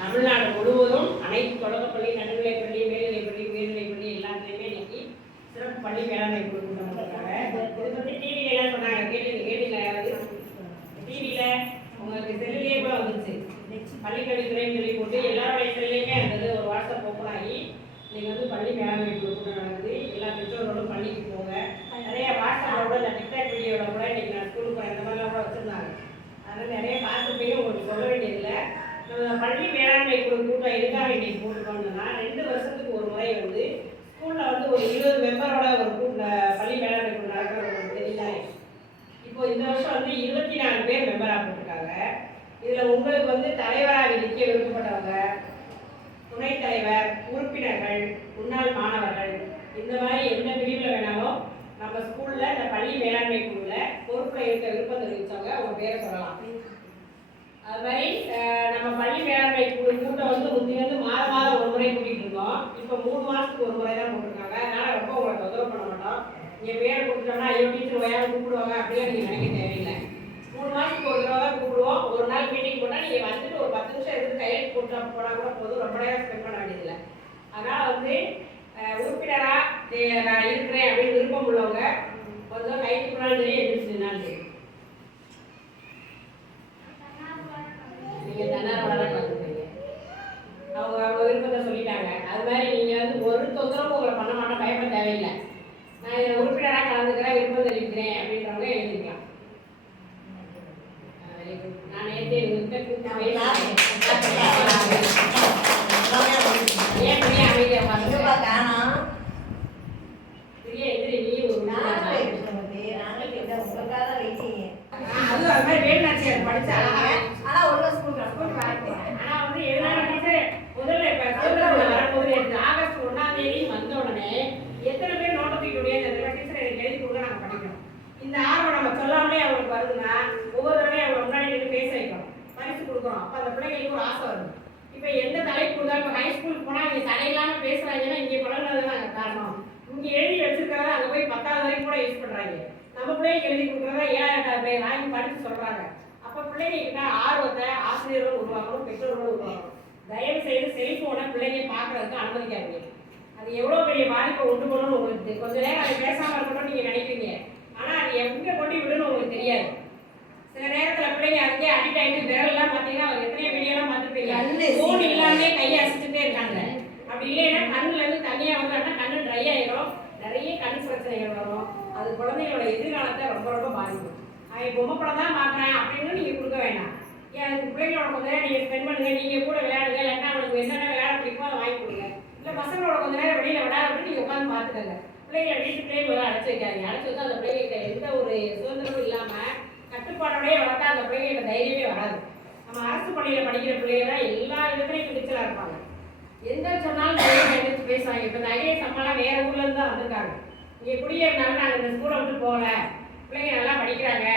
தமிழ்நாடு முழுவதும் அனைத்து தொடக்கப்பள்ளி, நடுநிலைப்பள்ளி, மேல்நிலைப்பள்ளி, உயர்நிலைப்பள்ளி எல்லாத்துலேயுமே இன்னைக்கு சிறப்பு பள்ளி மேலாண்மை குழு கூட்டம் வந்திருக்காங்க. இதை பற்றி டிவியிலாம் சொன்னாங்க, கேட்டீங்களா? யாராவது டிவியில் உங்களுக்கு செல்லுலேயே கூட வந்துச்சு. பள்ளிக்கல்வித்துறைன்னு சொல்லி போட்டு எல்லாருடைய செல்லையுமே இருந்தது. ஒரு வாட்ஸ்அப் ஓப்பன் ஆகி இன்னைக்கு வந்து பள்ளி மேலாண்மை குழு கூட்டம் நடக்குது. எல்லா பெற்றோர்களும் பள்ளிக்கு போங்க. நிறைய வாட்ஸ்அப்போட இந்த டிக்டாக் வீடியோட கூட இன்னைக்கு நான் ஸ்கூலுக்கு போகிறேன் இந்த மாதிரிலாம் கூட வச்சுருந்தாங்க. அதனால் நிறைய பார்த்துப்பையும் உங்களுக்கு சொல்ல வேண்டியதில்லை. பள்ளி மேலாண்மை குழு கூட்டம் எதுக்காக இன்னைக்கு போட்டுக்கோன்னா 2 வருஷத்துக்கு ஒரு முறை வந்து ஸ்கூலில் வந்து ஒரு 20 மெம்பரோட ஒரு பள்ளி மேலாண்மை குழு நடக்கிறது தெரியுதானே. இப்போ இந்த வருஷம் வந்து 24 பேர் மெம்பராக போட்டிருக்காங்க. இதில் உங்களுக்கு வந்து தலைவராக நிற்க விருப்பப்பட்டவங்க, துணைத் தலைவர், உறுப்பினர்கள், முன்னாள் மாணவர்கள், இந்த மாதிரி எந்த பிரிவில் வேணாலும் நம்ம ஸ்கூலில் இந்த பள்ளி மேலாண்மை குழுவில் பொறுப்பில் இருக்க விருப்பம் தெரிவித்தவங்க அவங்க பேரை சொல்லலாம். அது மாதிரி நம்ம பள்ளி மேலாண்மை குழு கூட்டம் வந்து முந்தி வந்து மாதம் ஒரு முறை கூட்டிகிட்டு இருந்தோம். இப்போ 3 மாதத்துக்கு ஒரு முறை தான் போட்டிருக்காங்க. அதனால் ரொம்ப உங்களை தொந்தரவு பண்ண மாட்டோம். நீங்கள் பேரை கொடுத்துட்டோம்னா ஐயோ டீச்சர் வயாவது கூப்பிடுவாங்க அப்படிலாம் நீங்கள் நினைக்க தேவையில்லை. 3 மாதத்துக்கு ஒரு தடவை தான் கூப்பிடுவோம். ஒரு நாள் மீட்டிங் போட்டால் நீங்கள் வந்துட்டு ஒரு 10 நிமிஷம் எடுத்து கையெழுத்து போட்டு போனால் கூட போதும். ரொம்ப நேரம் ஸ்பெண்ட் பண்ண வேண்டியதில்லை. அதனால் வந்து உறுப்பினராக நான் இருக்கிறேன் அப்படின்னு விருப்பம் உள்ளவங்க கொஞ்சம் கைக்கு போனாலும் சரி எழுந்திரிச்சுனாலும் சரி. நீங்கள் தன்னார்வலராக கலந்துக்கிறீங்க. அவங்க விருப்பத்தை சொல்லிட்டாங்க. அது மாதிரி நீங்கள் வந்து ஒரு தொந்தரவும் உங்களை பண்ண மாட்டோம், பயப்பட தேவையில்லை. நான் இதில் உறுப்பினராக கலந்துக்கிறேன், விருப்பம் தெரிவிக்கிறேன் அப்படின்றவங்க எழுதிக்கலாம். நான் நேற்று எங்கள்கிட்ட ஏன் பெரிய அமைதியாக பாருங்க. பெரிய எதிரி நீ ஒரு அது மாதிரி வேலுநாச்சியார் படித்தாங்க. ஆனால் வந்து எதனால டீச்சர் முதல்ல இப்போ சுதந்திரம் வரும்போது ஆகஸ்ட் 1ஆம் தேதி வந்த உடனே எத்தனை பேர் நோட்டத்துக்குடைய டீச்சர் எனக்கு எழுதி கொடுக்க நாங்கள் படிக்கிறோம். இந்த ஆர்வம் நம்ம சொல்லாமலே அவங்களுக்கு வருதுன்னா ஒவ்வொரு தடவையும் அவங்க முன்னாடி நின்று பேச வைக்கிறோம், பரிசு கொடுக்குறோம். அப்போ அந்த பிள்ளைங்களுக்கு ஒரு ஆசை வருது. இப்போ எந்த தலைப்பு கொடுத்தாலும் இப்போ ஹைஸ்கூலுக்கு போனால் இங்கே தடையில்லாமல் பேசுகிறாங்கன்னா இங்கே பழகினது தான் காரணம். இங்கே எழுதி வச்சுருக்கிறத அங்கே போய் 10வது வரைக்கும் கூட யூஸ் பண்ணுறாங்க. நம்ம பிள்ளைங்க எழுதி கொடுக்குறதா 7ஆம் பிள்ளை வாங்கி படித்து சொல்கிறாங்க. அப்போ பிள்ளைங்கக்கிட்ட ஆர்வத்தை ஆசிரியர்களும் உருவாக்கணும், பெற்றோர்களும் உருவாக்கணும். தயவு செய்து செல்ஃபோனை பிள்ளைங்க பார்க்குறதுக்கு அனுமதிக்காதீங்க. அது எவ்வளோ பெரிய பாதிப்பை உண்டு பண்ணணும்னு உங்களுக்கு கொஞ்ச நேரம் அது பேசாமல் இருக்கணும்னு நீங்கள் நினைப்பீங்க. ஆனால் அது எங்கே கொண்டு விடணும்னு உங்களுக்கு தெரியாது. சில நேரத்தில் பிள்ளைங்க அதுக்கே அடிக்ட் ஆகிட்டு விரல்லாம் பார்த்தீங்கன்னா அவர் எத்தனையோ வீடியோலாம் பார்த்துருப்பீங்க. ஃபோன் இல்லாமே கையை அசைச்சுட்டே இருக்காங்க. அப்படி இல்லைன்னா கண்ணுலேருந்து தனியாக வந்தாங்கன்னா கண்ணு ட்ரை ஆகிடும், நிறைய கண் பிரச்சனைகள் வரும். அது குழந்தைங்களோட எதிர்காலத்தை ரொம்ப ரொம்ப பாதிக்கும். அவன் பொம்மை படம் தான் பார்க்குறேன் அப்படின்னு நீங்கள் கொடுக்க வேண்டாம். ஏன் அதுக்கு பிள்ளைங்களோட கொஞ்ச நேரம் நீங்கள் ஸ்பெண்ட் பண்ணுங்கள், நீங்கள் கூட விளையாடுங்க. இல்லைன்னா அவனுக்கு என்னென்ன விளையாட பிடிக்குமோ அதை வாங்கி கொடுங்க. இல்லை பசங்களோட கொஞ்ச நேரம் வெளியில் விளையாட விட்டு நீங்கள் உட்காந்து பார்த்துக்கங்க. பிள்ளைங்களை வீட்டுக்குள்ளேயே முதல்ல அடைச்சி வைக்காதீங்க. அடைச்சி வச்சு அந்த பிள்ளைகிட்ட எந்த ஒரு சுதந்திரமும் இல்லாமல் கட்டுப்பாடோடையே வளர்த்தா அந்த பிள்ளைகிட்ட தைரியமே வராது. நம்ம அரசு பள்ளியில் படிக்கிற பிள்ளைங்க தான் எல்லா விதத்துலையும் துணிச்சலாக இருப்பாங்க. எந்த சொன்னாலும் எழுந்து பேசுவாங்க. இப்போ இந்த ஐஏஎஸ் அம்மாலாம் வேறு ஊர்லேருந்து தான் வந்திருக்காங்க. இங்கே குடியேறினாலும் நாங்கள் இந்த ஸ்கூலை விட்டு போகல, பிள்ளைங்க நல்லா படிக்கிறாங்க.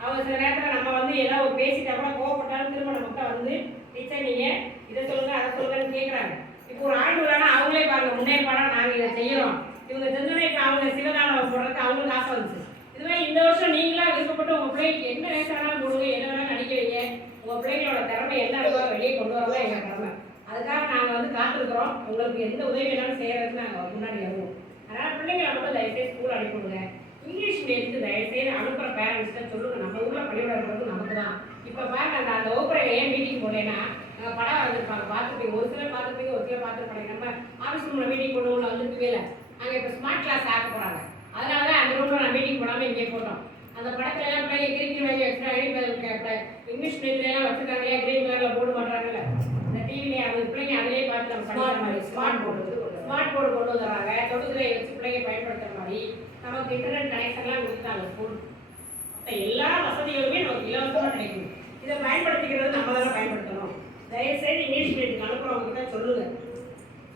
அவங்க சில நேரத்தில் நம்ம வந்து ஏதாவது ஒரு பேசிட்டா கூட கோவப்பட்டாலும் திரும்ப நம்மகிட்ட வந்து டீச்சர் நீங்கள் இதை சொல்லுங்கள் அதை சொல்லுங்கன்னு கேட்குறாங்க. இப்போ ஒரு ஆண்டு விழானா அவங்களே பாருங்கள் முன்னேற்பாடாக நாங்கள் இதை செய்கிறோம். இவங்க செஞ்சோன்னே அவங்க சிவதானம் போடுறதுக்கு அவங்களுக்கு ஆசை வந்துச்சு. இதுவே இந்த வருஷம் நீங்களாக விருப்பப்பட்டு உங்கள் பிள்ளைக்கு என்ன வயசானாலும் போடுங்க, என்ன வேணாலும் நடிக்க வைங்க. உங்கள் பிள்ளைங்களோட திறமை என்ன இருக்கோ வெளியே கொண்டு வரதான் எங்கள் திறமை. அதுக்காக நாங்கள் வந்து காத்திருக்கிறோம். உங்களுக்கு எந்த உதவி வேணாலும் செய்கிறதுக்கு நாங்கள் முன்னாடி வருவோம். அதனால் பிள்ளைங்களை மட்டும் தயவுசெய்து ஸ்கூல் அனுப்பிவிடுங்க. இங்கிலீஷ் மீடியத்துக்கு தயவுசெய்து அனுப்புகிற பேரண்ட்ஸ்ட்டு சொல்லுங்கள். நம்ம ஊரில் பள்ளிக்கூடம் இருக்கிறது நமக்கு தான். இப்போ பாருங்க அந்த வகுப்பறையில் ஏன் மீட்டிங் போட்டேன்னா நாங்கள் படம் வந்திருப்பாங்க பார்த்துப்பீங்க. ஒரு சிலர் பார்த்துப்பீங்க, ஒரு சிலர் பார்த்துருப்பாங்க. நம்ம ஆஃபீஸ் ரூமில் மீட்டிங் போடுவோம்ல வந்துருக்கவே அங்கே இப்போ ஸ்மார்ட் கிளாஸ் ஆக்க போகிறாங்க. அதனால தான் அந்த ரூமில் நான் மீட்டிங் போடாமல் இங்கே போட்டோம். அந்த படத்துல எல்லாம் பிள்ளைங்க கிரிக்கெட் மேட்ச் எக்ஸ்ட்ரா இங்கிலீஷ் மீடியத்துலாம் வச்சுருக்காங்க இல்லையா, கிரீன் கலரில் போர்டு பண்ணுறாங்கல்ல, இந்த டிவிலே அந்த பிள்ளைங்க அதிலே பார்த்து நம்ம படிக்கிற மாதிரி ஸ்மார்ட் போர்டு கொண்டு வந்துடுறாங்க. தொடுதுறையை வச்சு பிள்ளைங்க பயன்படுத்துகிற மாதிரி நமக்கு இன்டர்நெட் கனெக்ஷன்லாம் கொடுத்தாங்க ஸ்கூல். அப்போ எல்லா வசதிகளுமே நமக்கு இலவசமாக கிடைக்கும். இதை பயன்படுத்திக்கிறது நம்ம தானே பயன்படுத்தணும். தயவுசெய்து இங்கிலீஷ் மீடியத்துக்கு அனுப்புகிறவங்க கிட்ட சொல்லுங்கள்.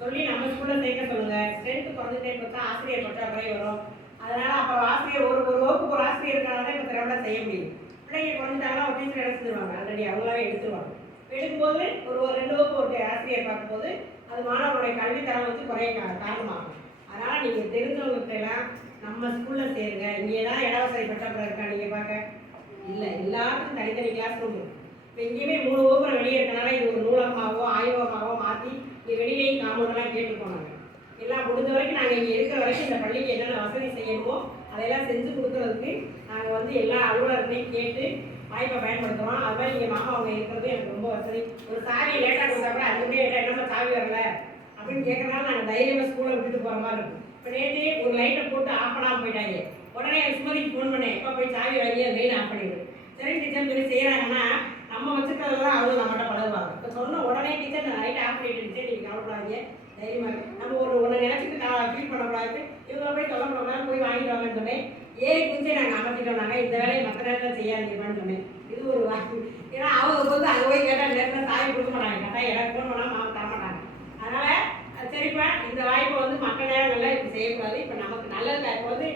சொல்லி நம்ம ஸ்கூலில் சேர்க்க சொல்லுங்கள். ஸ்ட்ரென்த்து குறைஞ்சிட்டே பார்த்தா ஆசிரியர் பற்றாக்குறை வரும். அதனால் அப்போ ஆசிரியர் ஒரு வகுப்புக்கு ஒரு ஆசிரியர் இருக்கிறனால தான் இப்போ திறம்பட செய்ய முடியும். பிள்ளைங்க குறைஞ்சிட்டாங்கன்னா ஒரு டீச்சர் எடுத்துருவாங்க, ஆல்ரெடி அவங்களாவே எடுத்துருவாங்க. எடுக்கும்போது ஒரு 2 வகுப்பு ஒரு ஆசிரியர் பார்க்கும்போது அது மாணவர்களுடைய கல்வித்தரம் வச்சு குறைய காரணமாகும். அதனால் நீங்கள் தெரிஞ்சவங்ககிட்டலாம் நம்ம ஸ்கூலில் சேருங்க. இங்கே தான் இடவசதி பற்றாக்குறை இருக்கா நீங்கள் பார்க்க இல்லை, எல்லாத்துக்கும் தனித்தனி கிளாஸ் ரூம். இப்போ எங்கேயுமே 3 வகுப்புற வெளியே இருக்கனால இது ஒரு நூலகமாகவோ ஆய்வு மாற்றி இங்கே வெளியிலேயும் காம்பவுண்டெல்லாம் கேட்டு போனாங்க. எல்லாம் முடிஞ்ச வரைக்கும் நாங்கள் இங்கே இருக்கிற வரைக்கும் இந்த பள்ளிக்கு என்னென்ன வசதி செய்யணுமோ அதையெல்லாம் செஞ்சு கொடுக்குறதுக்கு நாங்கள் வந்து எல்லா அலுவலர்களையும் கேட்டு வாய்ப்பை பயன்படுத்துகிறோம். அது மாதிரி இங்கே மாமா அவங்க இருக்கிறது எனக்கு ரொம்ப வசதி. ஒரு சாவி லேட்டாக கொடுத்தா கூட அது கூட என்னம்மா சாவி வரல அப்படின்னு கேட்கறதுனால நாங்கள் தைரியமாக ஸ்கூலை விட்டுட்டு போகிற மாதிரி இருக்கும். இப்போ நேற்று ஒரு லைட்டை போட்டு ஆஃப் பண்ணாமல் போயிட்டாங்க. உடனே சுமதிக்கு ஃபோன் பண்ணேன், எப்போ போய் சாவி வாங்கி அந்த மெயின் ஆஃப் பண்ணிவிடு. சரி டீச்சர் சொல்லி செய்கிறாங்கன்னா நம்ம வச்சுக்கிறதெல்லாம் அவங்க நம்மகிட்ட பழகுவாங்க. இப்போ சொன்ன உடனே டீச்சர் நான் லைட்டை ஆஃப் பண்ணிட்டு டீச்சர் நீங்கள் கவலைப்படாதீங்க தைரியமாக நம்ம ஒன்று நினச்சிட்டு ஃபீல் பண்ணக்கூடாது, இவங்களை போய் சொல்லக்கூடாது, போய் வாங்கிட்டு வாங்கன்னு சொன்னேன். ஏறி குஞ்சே நாங்கள் அமர்த்திட்டோம்னாங்க, இந்த வேலையை மற்ற நேரத்தில் செய்யாதீங்கன்னு சொன்னேன். இது ஒரு வாய்ப்பு. ஏன்னா அவங்க வந்து அங்கே போய் கேட்டால் நேரத்தில் சாவி கொடுக்க மாட்டாங்க, கேட்டால் எனக்கு ஃபோன் பண்ணால் மாவு தர மாட்டாங்க. அதனால் சரிப்பா இந்த வாய்ப்பை வந்து மற்ற நேரங்களில் இப்படி செய்யக்கூடாது. இப்போ நமக்கு நல்லது. இப்போ வந்து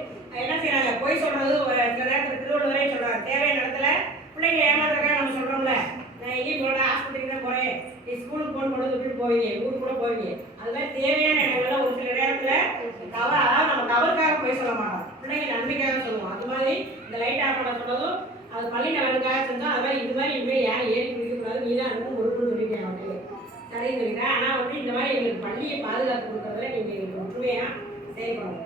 என்ன செய்யறாங்க, போய் சொல்றது சில நேரத்தில் திருவள்ளுவரே சொல்றாங்க, தேவையான இடத்துல பிள்ளைங்க ஏமாத்துறதுக்காக நம்ம சொல்றோம்ல, நான் எங்கேயும் போட ஆஸ்பத்திரிக்கு தான் போறேன், நீ ஸ்கூலுக்கு போன் பண்ணது விட்டுட்டு போவீங்க, ஊருக்கு கூட போவீங்க. அது மாதிரி தேவையான இடங்கள்ல ஒரு சில நேரத்தில் அதாவது நம்ம கவருக்காக போய் சொல்ல மாட்டோம், பிள்ளைங்க நன்மைக்காக சொல்லுவோம். அது மாதிரி இந்த லைட் ஆஃப் பண்ண சொன்னதும் அது பள்ளி நலனுக்காக செஞ்சோம். அது மாதிரி இது மாதிரி இனிமேல் யாரும் ஏறி குடிக்கக்கூடாது, நீ தான் அதுவும் ஒழுக்குன்னு சொல்லிட்டேன் அவங்களுக்கு சரின்னு சொல்லிட்டேன். ஆனால் வந்து இந்த மாதிரி எங்களுக்கு பள்ளியை பாதுகாத்து கொடுக்குறதுல நீங்கள் எங்களுக்கு ஒற்றுமையாக செயல்படணும்.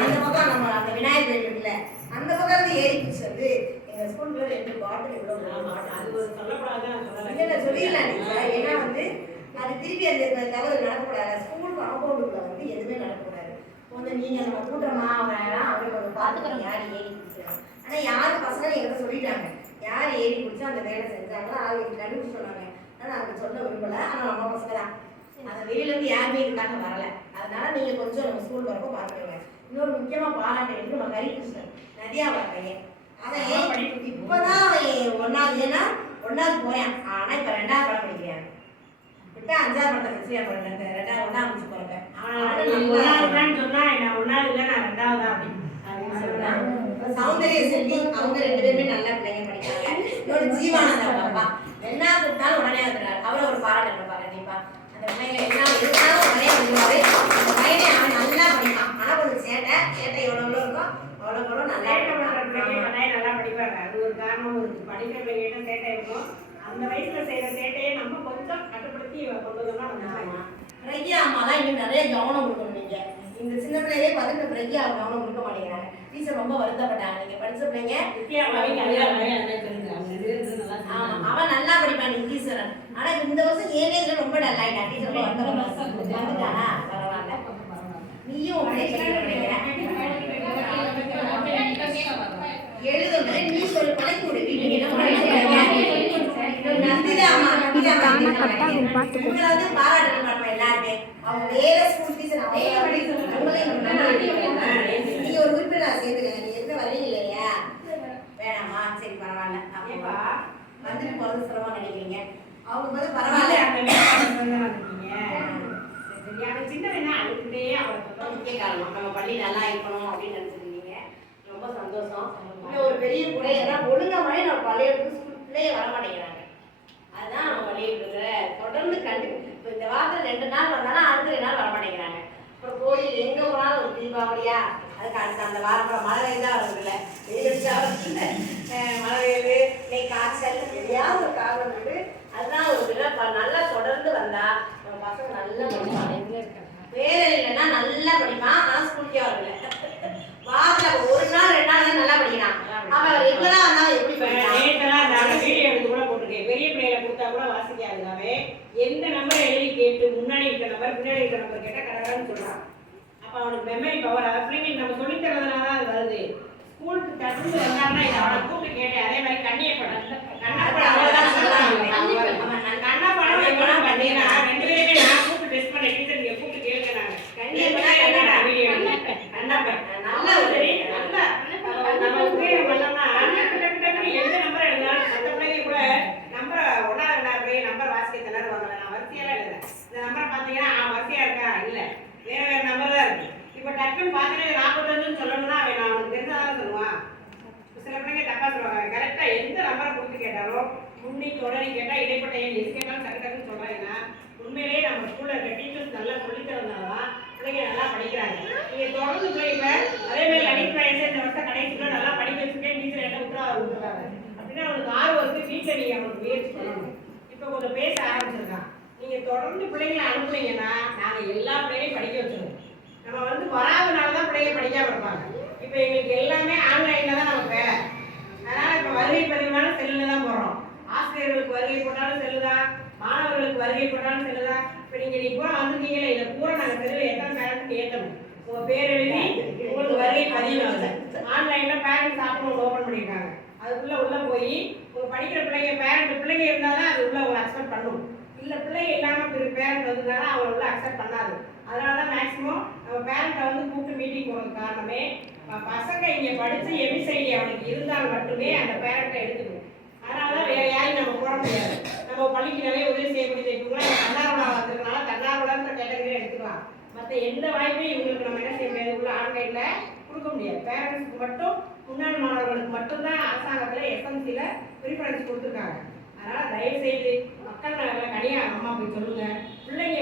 அந்த பக்கம் நம்ம அந்த விநாயகர் இருக்குல்ல, அந்த பக்கம் இருந்து ஏறி பிடிச்சது எங்க ஸ்கூல்ல 2 பாட்டில் எவ்வளவு அது ஒரு சொல்லப்படாதான் சொல்லிடலாம் நீங்க. ஏன்னா வந்து அது திருப்பி அந்த தவறு நடக்கக்கூடாது. ஸ்கூல் காம்பவுண்டுக்குள்ள வந்து எதுவுமே நடக்கக்கூடாது. வந்து நீங்க நம்ம கூட்டுறமா அவரை கொஞ்சம் பார்த்துக்கிறோம் யார் ஏறி பிடிச்சிடும். ஆனா யாரு பசங்க எங்கிட்ட சொல்லிட்டாங்க, யார் ஏறி பிடிச்சா அந்த வேலை செஞ்சாங்களோ அவங்க கண்டுபிடிச்சு சொன்னாங்க. ஆனால் அவங்க சொல்ல விரும்பல. ஆனால் நம்ம பசங்க தான் அந்த வெளியிலேருந்து யாருமே இதுக்காக வரல. அதனால நீங்கள் கொஞ்சம் நம்ம ஸ்கூல் வரப்போ பார்த்துக்கோங்க. இன்னொரு முக்கியமாக பாராட்டு எடுத்து நம்ம ஹரிகிருஷ்ணன் நதியா பார்ப்பீங்க. அவன் இப்போதான் அவன் 1வது, ஏன்னா 1வது போறேன். ஆனால் இப்போ 2வது படம் படிக்கிறேன். விட்டா 5வது படத்தை படிச்சு போறேன். 1வது முடிச்சு போறேன். சௌந்தரிய செல்வி அவங்க 2 பேருமே நல்ல பிள்ளைங்க படிக்கிறாங்க. இன்னொரு ஜீவானந்தா பாப்பா 2வது கூப்பிட்டாலும் உடனே வந்துடுறாரு. அவரை ஒரு பாராட்டு எடுப்பாங்க கண்டிப்பா. அந்த பிள்ளைங்க எல்லாம் இருந்தாலும் உடனே வந்துடுவாரு. அந்த பையனை அவன் நல்லா படிப்பான். ஆனால் கொஞ்சம் சேட்டை எவ்வளோ இருக்கோ அவ்வளோ நல்லா நல்லா படிப்பாங்க. அது ஒரு காரணம் இருக்கு. படிக்கிற பிள்ளைங்கிட்ட சேட்டை இருக்கும். அந்த வயசுல செய்யற சேட்டையை நம்ம கொஞ்சம் கட்டுப்படுத்தி கொண்டு வந்தோம்னா பிரக்யா அம்மா தான் இன்னும் நிறைய கவனம் கொடுக்கணும். நீங்க இந்த சின்ன பிள்ளையே பார்த்து பிரக்யா கவனம் கொடுக்க மாட்டேங்கிறாங்க. டீச்சர் ரொம்ப வருத்தப்பட்டாங்க. நீங்க படிச்ச பிள்ளைங்க அவன் நல்லா படிப்பான் டீச்சரன். ஆனா இந்த வருஷம் ஏனேதுல ரொம்ப டல் ஆயிட்டா. டீச்சர் வந்துட்டானா பரவாயில்ல. நீயும் எழுதுங்க. நீ சொல்லு பழக்கி விடு. வீட்டுக்கு என்ன பாராட்டு பார்ப்பேன் எல்லாருமே. அவங்க வேற ஸ்கூல் டீச்சர் நீங்க ஒரு உறுப்பினர் சேர்ந்துக்கங்க. நீங்க எந்த வரையும் இல்லையா வேணாமா? சரி பரவாயில்ல. அப்பா வந்துட்டு போறது சிரமம் நினைக்கிறீங்க. அவங்க வந்து பரவாயில்ல. முக்கிய காரணம் நம்ம பள்ளி நல்லா இருக்கணும் அப்படின்னு நினைச்சிருக்கீங்க. ரொம்ப சந்தோஷம். இன்னும் ஒரு பெரிய குறை ஏன்னா ஒழுங்கா மாதிரி நம்ம பள்ளியோட பிள்ளைய வர மாட்டேங்கிறாங்க. அதுதான் நம்ம பள்ளியோட தொடர்ந்து இப்போ இந்த வாரத்தில் 2 நாள் வந்தாலும் அடுத்த 2 நாள் வர மாட்டேங்கிறாங்க. அப்புறம் கோயில் எங்கே போனாலும் ஒரு தீபாவளியா அதுக்கு அடுத்த அந்த வாரம் மழை வெயில் தான் வரதில்லை. மழை வெயில் இன்னைக்கு காய்ச்சல் எதையாவது ஒரு காரணம் இருக்கு. அதுதான் ஒரு நல்லா தொடர்ந்து வந்தா நம்ம பசங்க நல்லா படிப்பாங்க. வேலை இல்லைன்னா நல்லா படிப்பான். ஆனால் ஸ்கூலுக்கே வரல. வாரத்தில் 1 நாள் 2 நாள் தான் நல்லா படிக்கிறான். அவன் ரெகுலரா வந்தாலும் எப்படி பெரிய பிள்ளைகளை கொடுத்தா கூட வாசிக்காதுனாவே எந்த நம்பரை எழுதி கேட்டு முன்னாடி இருக்க நம்பர் பின்னாடி இருக்க நம்பர் கேட்டால் கடகடன்னு சொல்றான். அப்போ அவனுக்கு மெமரி பவர். அதை பிள்ளைங்களுக்கு நம்ம சொல்லித் தரதுனால தான் அது வருது. ஸ்கூலுக்கு தடுத்து வந்தாங்கன்னா இதை அவனை கூப்பிட்டு கேட்டேன். அதே மாதிரி கண்ணியப்படம் கண்ணப்படம் எப்பெல்லாம் பார்த்தீங்கன்னா 2 பேருமே நான் கூப்பிட்டு டெஸ்ட் பண்ண டீச்சர் நீங்கள் கூப்பிட்டு கேட்கிறாங்க. கண்ணியப்படம் வீடியோ கண்ணப்பன் நல்லா சரி நல்லா நம்ம உபயோகம் பண்ணோம்னா எந்த நம்பர் எழுதினாலும் அந்த பிள்ளைங்க கூட நம்பரை 1வது 2வது நம்பர் வாசிக்க திணறுவாங்க. நான் வரிசையெல்லாம் எழுதுறேன். இந்த நம்பரை பார்த்தீங்கன்னா வரிசையா இருக்கா இல்லை வேற நம்பர் தான் இருக்கு. இப்போ டக்குன்னு பார்த்துட்டு 45 சொல்லணும்னா அவன் அவனுக்கு தெரிஞ்சாதான் சொல்லுவான். சில பிள்ளைங்க தப்பா சொல்லுவாங்க. கரெக்டாக எந்த நம்பரை கொடுத்து கேட்டாலும் முன்னி தொடரி கேட்டால் இடைப்பட்ட எது கேட்டாலும் டக்கு டக்குன்னு சொல்கிறாங்கன்னா உண்மையிலேயே நம்ம ஸ்கூலில் இருக்க டீச்சர்ஸ் நல்லா சொல்லித்தரதுனால தான் பிள்ளைங்க நல்லா படிக்கிறாங்க. நீங்கள் தொடர்ந்து பிள்ளைங்க அதே மாதிரி அடிப்படை இந்த வருஷம் கடைசியில் நல்லா படிக்க வச்சுட்டே டீச்சர் என்ன விட்டுறாரு அப்படின்னா அவனுக்கு ஆர்வம் இருக்கு. வீட்டில் நீங்கள் அவங்களுக்கு முயற்சி பண்ணணும். இப்போ கொஞ்சம் பேச ஆரம்பிச்சிருக்கான். நீங்கள் தொடர்ந்து பிள்ளைங்களை அனுப்புனீங்கன்னா நாங்கள் எல்லா பிள்ளைகளையும் படிக்க வச்சிருவோம். நம்ம வந்து வராதனால தான் பிள்ளைங்க படிக்காம இருப்பாங்க. இப்போ எங்களுக்கு எல்லாமே ஆன்லைனில் தான் நமக்கு வேலை. அதனால் இப்போ வருகை பதிவுனாலும் செல்லில் தான் போடுறோம். ஆசிரியர்களுக்கு வருகை போட்டாலும் செல்லு தான், மாணவர்களுக்கு வருகை போட்டாலும் செல்லு தான். இப்போ நீங்கள் பூரா வந்துருக்கீங்களே, இதை பூரா நாங்கள் செல்லில் எத்தனை பேரண்ட்டுக்கு ஏற்றணும். உங்கள் பேர் எழுதி உங்களுக்கு வருகை பதிவு வந்து ஆன்லைனில் பேரண்ட்ஸ் ஆப்னு ஓப்பன் பண்ணியிருக்காங்க. அதுக்குள்ளே உள்ளே போய் உங்கள் படிக்கிற பிள்ளைங்க இருந்தால் தான் அது உள்ளே உங்களை அக்செப்ட் பண்ணும். இல்லை பிள்ளைங்க இல்லாமல் பேரண்ட் வந்ததுனால அவங்க உள்ள அக்செப்ட் பண்ணாது. அதனால தான் மேக்ஸிமம் நம்ம பேரண்ட்டை வந்து கூப்பிட்டு மீட்டிங் போகிறதுக்கு காரணமே, பசங்க இங்கே படித்து எபிசைடி அவனுக்கு இருந்தால் மட்டுமே அந்த பேரண்ட்டை எடுத்துக்கணும். அதனால தான் வேறு யாரையும் நம்ம போட முடியாது. நம்ம பள்ளிக்கு நிறைய உதவி செய்யக்கூடிய தைப்போம்னா தன்னார்வலா வந்திருக்கனால தன்னார்வலன்ற கேட்டகரியை எடுத்துக்கலாம். மற்ற எந்த வாய்ப்பையும் இவங்களுக்கு நம்ம என்ன செய்ய முடியாது, உள்ள ஆன்லைனில் கொடுக்க முடியாது. பேரண்ட்ஸுக்கு மட்டும், முன்னாள் மாணவர்களுக்கு மட்டும்தான் அரசாங்கத்தில் எஸ்எம்சியில் ப்ரிஃபரன்ஸ் கொடுத்துருக்காங்க. அதனால் தயவுசெய்து மக்கள் நகரில் கனியாக அம்மா போய் சொல்லுங்கள். பிள்ளைங்க